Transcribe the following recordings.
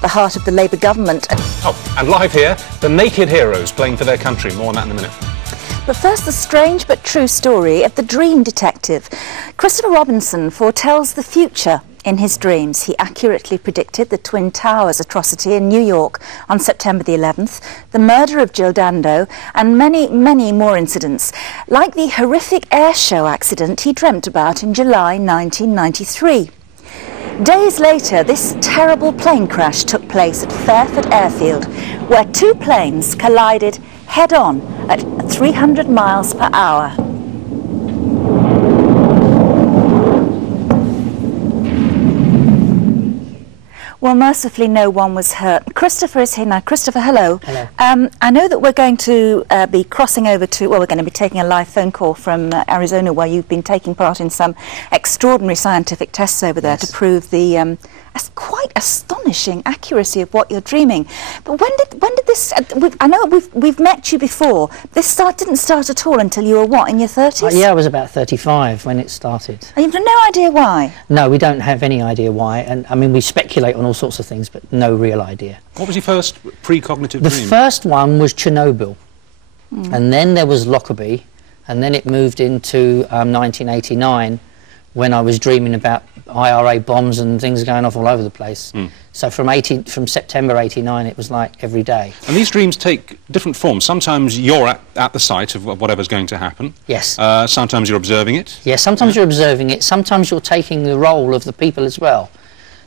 at the heart of the Labour government. Oh, and live here, the naked heroes playing for their country. More on that in a minute. But first, the strange but true story of the dream detective. Christopher Robinson foretells the future in his dreams. He accurately predicted the Twin Towers atrocity in New York on September the 11th, the murder of Jill Dando, and many, many more incidents, like the horrific air show accident he dreamt about in July 1993. Days later, this terrible plane crash took place at Fairford Airfield, where two planes collided head-on at 300 miles per hour. Well, mercifully, no one was hurt. Christopher is here now. Christopher, hello. Hello. I know that we're going to be crossing over to, well, we're going to be taking a live phone call from Arizona, where you've been taking part in some extraordinary scientific tests over there to prove the quite astonishing accuracy of what you're dreaming. But when did this? I know we've met you before. This didn't start at all until you were what, in your 30s? Yeah, I was about 35 when it started. And you've no idea why? No, we don't have any idea why. And I mean, we speculate on all sorts of things, but no real idea. What was your first precognitive dream? The first one was Chernobyl, and then there was Lockerbie, and then it moved into 1989, when I was dreaming about IRA bombs and things going off all over the place. So from September '89, it was like every day. And these dreams take different forms. Sometimes you're at the site of whatever's going to happen. Yes. Sometimes you're observing it. Yes, sometimes you're observing it. Sometimes you're taking the role of the people as well.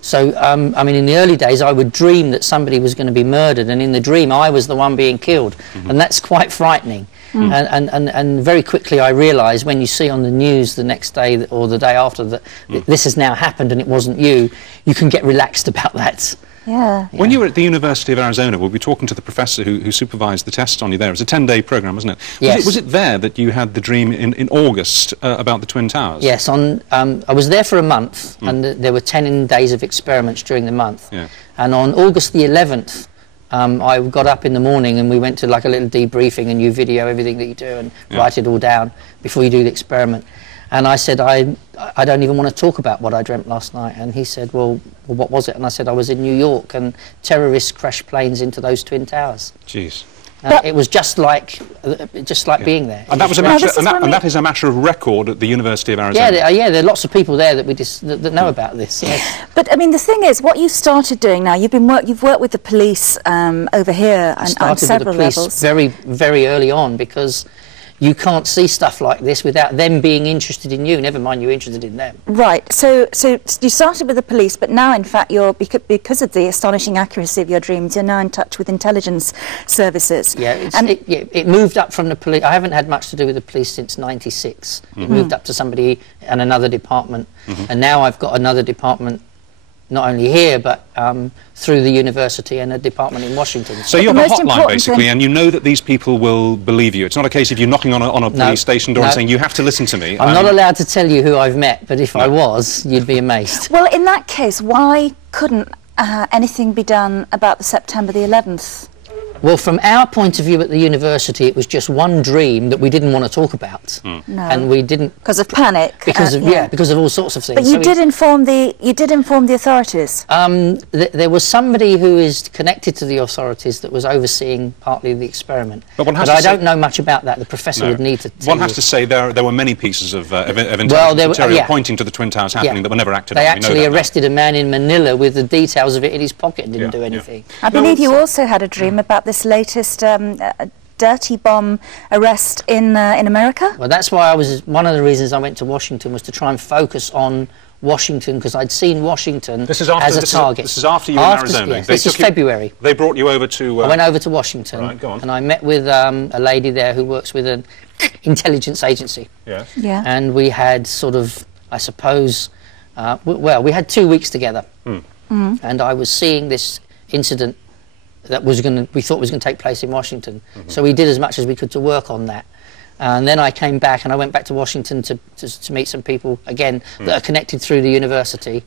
So, I mean, in the early days, I would dream that somebody was going to be murdered, and in the dream, I was the one being killed. And that's quite frightening. And very quickly, I realised when you see on the news the next day or the day after that this has now happened and it wasn't you, you can get relaxed about that. Yeah. When you were at the University of Arizona, we'll be talking to the professor who supervised the tests on you there. It was a 10-day programme, wasn't it? Yes. Was it there that you had the dream in August about the Twin Towers? Yes, I was there for a month, and there were 10 days of experiments during the month. Yeah. And on August the 11th, I got up in the morning and we went to like a little debriefing, and you video everything that you do and write it all down before you do the experiment. And I said, I don't even want to talk about what I dreamt last night. And he said, well, what was it? And I said, I was in New York and terrorists crashed planes into those Twin Towers. Jeez. It was just like being there. And that was a matter, and that is a matter of record at the University of Arizona. Yeah, there are lots of people there that know about this. Yes. But I mean, the thing is, what you started doing now, you've worked with the police over here on several levels. Very, very early on, because you can't see stuff like this without them being interested in you, never mind you interested in them. Right, so you started with the police, but now, in fact, because of the astonishing accuracy of your dreams, you're now in touch with intelligence services. Yeah, it moved up from the police. I haven't had much to do with the police since '96. It moved up to somebody in another department, and now I've got another department, not only here, but through the university and a department in Washington. So you have a hotline, basically, and you know that these people will believe you. It's not a case of you knocking on a police station door and saying, you have to listen to me. I'm not allowed to tell you who I've met, but if I was, you'd be amazed. Well, in that case, why couldn't anything be done about the September the 11th? Well, from our point of view at the university, it was just one dream that we didn't want to talk about, No. and we didn't because of panic. Because of because of all sorts of things. But you did inform the authorities. There was somebody who is connected to the authorities that was overseeing partly the experiment. But I don't know much about that. The professor would need to tell One has to say there were many pieces of intelligence material pointing to the Twin Towers happening that were never acted on. They actually arrested a man in Manila with the details of it in his pocket and didn't do anything. I believe you also had a dream about this latest dirty bomb arrest in America. Well, that's why one of the reasons I went to Washington was to try and focus on Washington, because I'd seen Washington as a target. This is after you were in Arizona. Yes, this is February. They brought you over to... I went over to Washington, right, go on. And I met with a lady there who works with an intelligence agency. Yes. Yeah. And we had sort of, I suppose, we had 2 weeks together. And I was seeing this incident that we thought was going to take place in Washington. So we did as much as we could to work on that. And then I came back, and I went back to Washington to meet some people, again, that are connected through the university.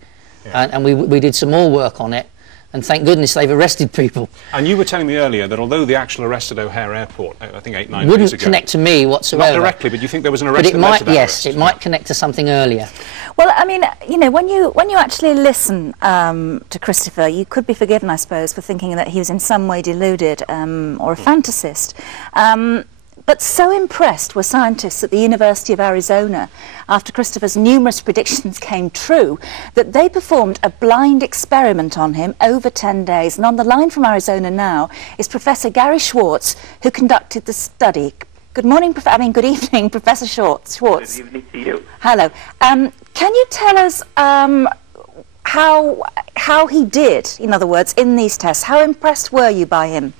And we did some more work on it. and thank goodness they've arrested people. And you were telling me earlier that although the actual arrest at O'Hare Airport, I think 8-9 days ago... Wouldn't connect to me whatsoever. Not directly, but you think there was an arrest that led to that arrest? Yes, it might connect to something earlier. Well, I mean, you know, when you actually listen to Christopher, you could be forgiven, I suppose, for thinking that he was in some way deluded or a fantasist. But so impressed were scientists at the University of Arizona after Christopher's numerous predictions came true that they performed a blind experiment on him over 10 days. And on the line from Arizona now is Professor Gary Schwartz, who conducted the study. Good morning, good evening, Professor Schwartz. Good evening to you. Hello. Can you tell us how he did, in other words, in these tests? How impressed were you by him?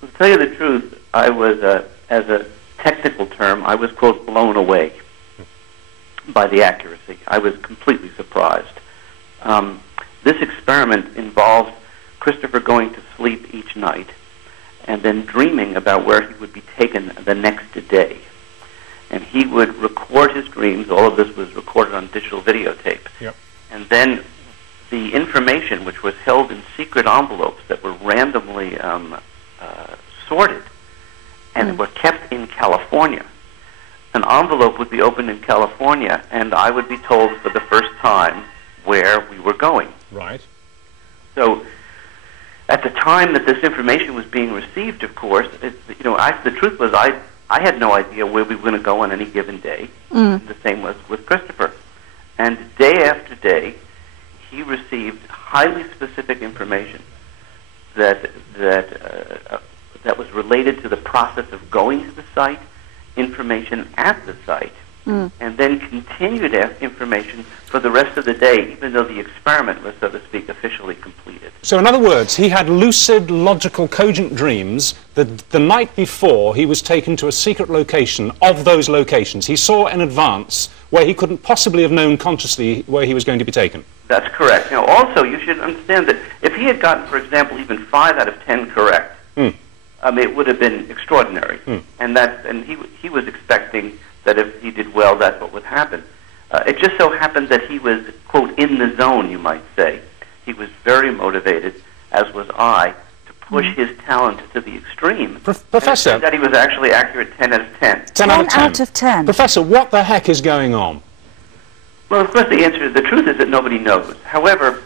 To tell you the truth, I was, as a technical term, I was, quote, blown away by the accuracy. I was completely surprised. This experiment involved Christopher going to sleep each night and then dreaming about where he would be taken the next day. And he would record his dreams. All of this was recorded on digital videotape. Yep. And then the information, which was held in secret envelopes that were randomly sorted and were kept in California. An envelope would be opened in California, and I would be told for the first time where we were going. Right. So, at the time that this information was being received, of course, the truth was I had no idea where we were going to go on any given day. The same was with Christopher. And day after day, he received highly specific information that was related to the process of going to the site, information at the site, and then continued information for the rest of the day, even though the experiment was, so to speak, officially completed. So in other words, he had lucid, logical, cogent dreams that the night before he was taken to a secret location of those locations. He saw in advance where he couldn't possibly have known consciously where he was going to be taken. That's correct. Now, also, you should understand that if he had gotten, for example, even 5 out of 10 correct, it would have been extraordinary. And he was expecting that if he did well, that's what would happen. It just so happened that he was, quote, in the zone, you might say. He was very motivated, as was I, to push his talent to the extreme. Professor... that he was actually accurate 10 out of 10. 10 out of 10. Professor, what the heck is going on? Well, of course, the truth is that nobody knows. However,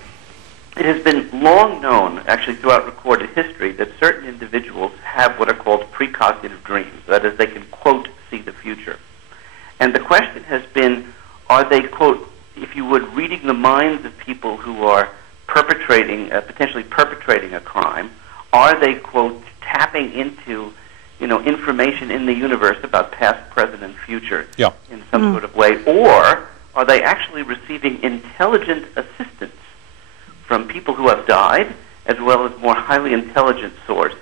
it has been long known, actually throughout recorded history, that certain individuals have what are called precognitive dreams. That is, they can, quote, see the future. And the question has been, are they, quote, if you would, reading the minds of people who are potentially perpetrating a crime? Are they, quote, tapping into, information in the universe about past, present, and future in some sort of way? Or are they actually receiving intelligent assistance from people who have died, as well as more highly intelligent sources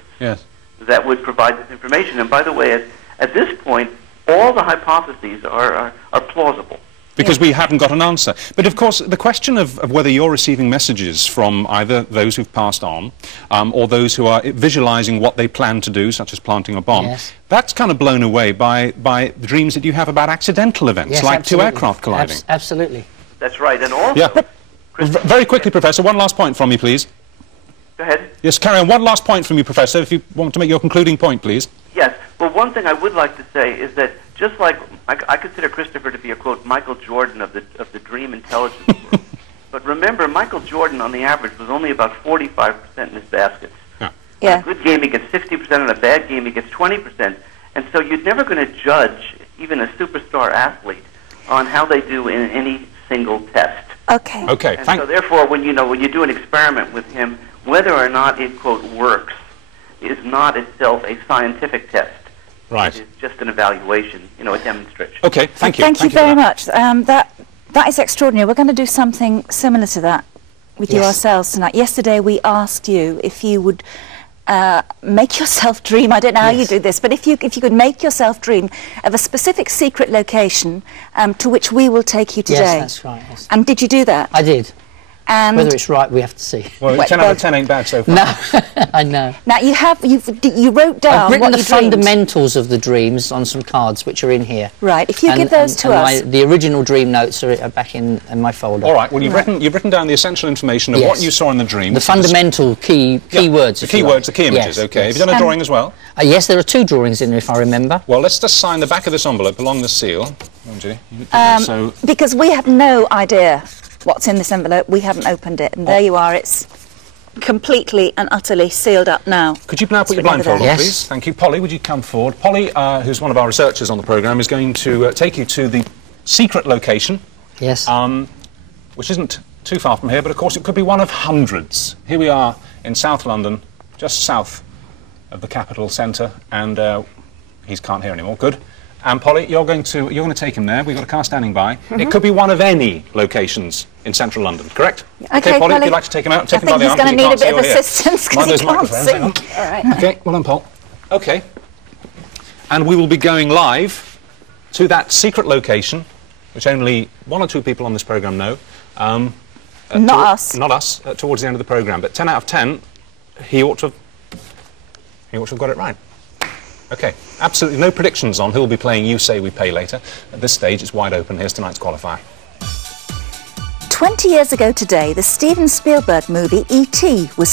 that would provide this information? And by the way, at this point, all the hypotheses are plausible. Because we haven't got an answer. But of course, the question of whether you're receiving messages from either those who've passed on or those who are visualizing what they plan to do, such as planting a bomb, that's kind of blown away by the dreams that you have about accidental events, like absolutely. 2 aircraft colliding. Absolutely. That's right. And also... Very quickly, Professor, one last point from you, please. Go ahead. Yes, carry on. One last point from you, Professor, if you want to make your concluding point, please. Yes. Well, one thing I would like to say is that just like I consider Christopher to be a, quote, Michael Jordan of the dream intelligence world. But remember, Michael Jordan, on the average, was only about 45% in his baskets. In a good game, he gets 60%. In a bad game, he gets 20%. And so you're never going to judge even a superstar athlete on how they do in any single test. Okay. And so therefore, when you do an experiment with him, whether or not it, quote, works, is not itself a scientific test. Right. It's just an evaluation, a demonstration. Okay, thank you. Thank you very much. That is extraordinary. We're going to do something similar to that with you ourselves tonight. Yesterday we asked you if you would make yourself dream. I don't know how you do this, but if you could make yourself dream of a specific secret location to which we will take you today. Yes, that's right. Yes. And did you do that? I did. And whether it's right, we have to see. Well, 10 out of 10 ain't bad so far. No, I know. Now you wrote down I've written what the you dreamed. fundamentals of the dreams on some cards, which are in here. Right. If you give those to us, the original dream notes are back in my folder. All right. Well, you've written down the essential information of what you saw in the dream. The fundamental key words. The key words, the key images. Yes, okay. yes. Have you done a drawing as well? Yes, there are 2 drawings in there, if I remember. Well, let's just sign the back of this envelope along the seal. because we have no idea what's in this envelope. We haven't opened it, and there you are. It's completely and utterly sealed up now. Could you now put your blindfold on, Yes. please? Thank you. Polly, would you come forward? Polly, who's one of our researchers on the programme, is going to take you to the secret location. Yes. Which isn't too far from here, but of course it could be one of hundreds. Here we are in South London, just south of the capital centre, and he can't hear anymore. Good. And Polly, you're going to take him there. We've got a car standing by. It could be one of any locations in central London, correct? Okay, Polly, if you'd like to take him out, take him by the arm. I think he's going to need a bit of assistance because he can't see. Hang on. All right. Okay, well done, Paul. Okay. And we will be going live to that secret location, which only 1 or 2 people on this programme know. Not us. Not us, towards the end of the programme. But 10 out of 10, he ought to have got it right. OK, absolutely no predictions on who'll be playing You Say We Pay Later. At this stage, it's wide open. Here's tonight's qualifier. 20 years ago today, the Steven Spielberg movie E.T. was